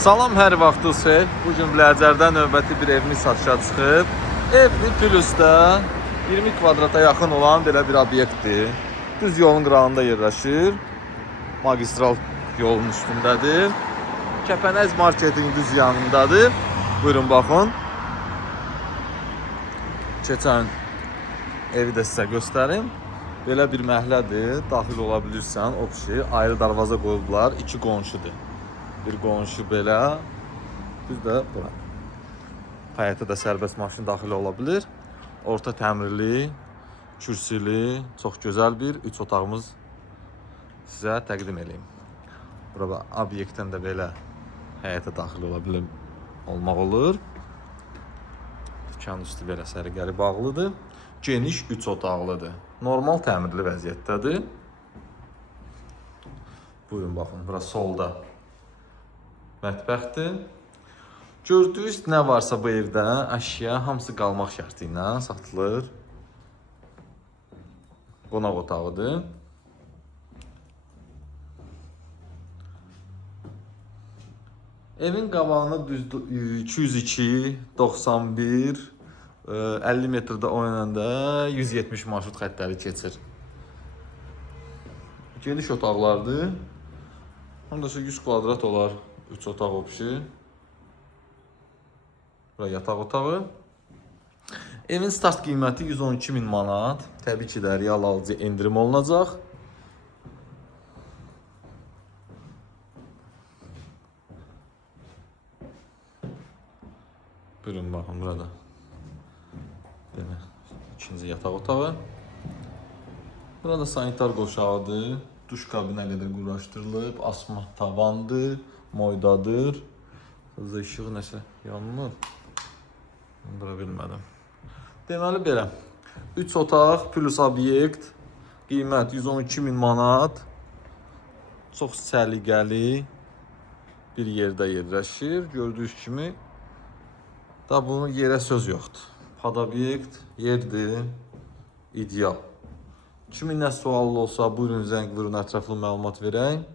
Salam, hər vaxtınız xeyir. Bugün Bilərcərdə növbəti bir evimiz satışa çıxıb. Evli Pülüsdə 20 kvadrata yaxın olan belə bir obyektdir. Düz yolun qırağında yerləşir. Magistral yolun üstündədir. Kəpənəz marketin düz yanındadır. Buyurun baxın. Keçən evi də sizə göstərim. Belə bir məhəllədir. Daxil ola bilirsən. O kişi ayrı darvaza qoyublar. İki qonşudur. Bir qonşu belə, biz də bura. Həyətə də sərbəst maşın daxil ola bilir. Orta təmirli, kürsülü, çox gözəl bir 3 otağımız sizə təqdim edeyim. Burada obyektdən də belə həyətə daxil ola bilir, olmaq olur. Dükan üstü belə sərgəli bağlıdır. Geniş 3 otaqlıdır. Normal təmirli vəziyyətdədir. Buyurun baxın, bura solda mətbəxdir. Gördüyünüz nə varsa bu evdə əşya hamısı qalmaq şərti ilə satılır. Qonaq otağıdır. Evin qabağına düz 202, 91, 50 metrdə oynanda 170 marşrut xəttləri keçir. Geniş otaqlardır. Həm də 100 kvadrat olar. 3 otaq opşi. Bura yataq otağı. Evin start qiyməti 112.000 manat. Təbii ki də real alıcı endirim olunacaq. Buyurun baxın burada. Belə ikinci yataq otağı. Burada sanitar qoşağıdır. Duş kabinə qədər quraşdırılıb. Asma tavandır. Moydadır. Hızlı işıq nəsə yanılır. Bura bilmədim. Deməli belə. 3 otaq plus obyekt. Qiymət 112.000 manat. Çox səliqəli bir yerdə yerləşir. Gördüyünüz kimi. Da bunun yerə söz yoxdur. Pad obyekt yerdir. İdeal. Kimin nə sualı olsa buyurun zəng vurun, ətraflı məlumat verək.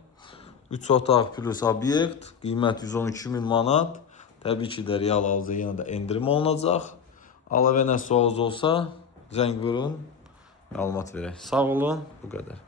3 otaq plus obyekt, qiymət 112.000 manat. Təbii ki də real alıcı yenə də endirim olunacaq. Əlavə nə sualınız olsa zəng vurun, məlumat verək. Sağ olun, bu qədər.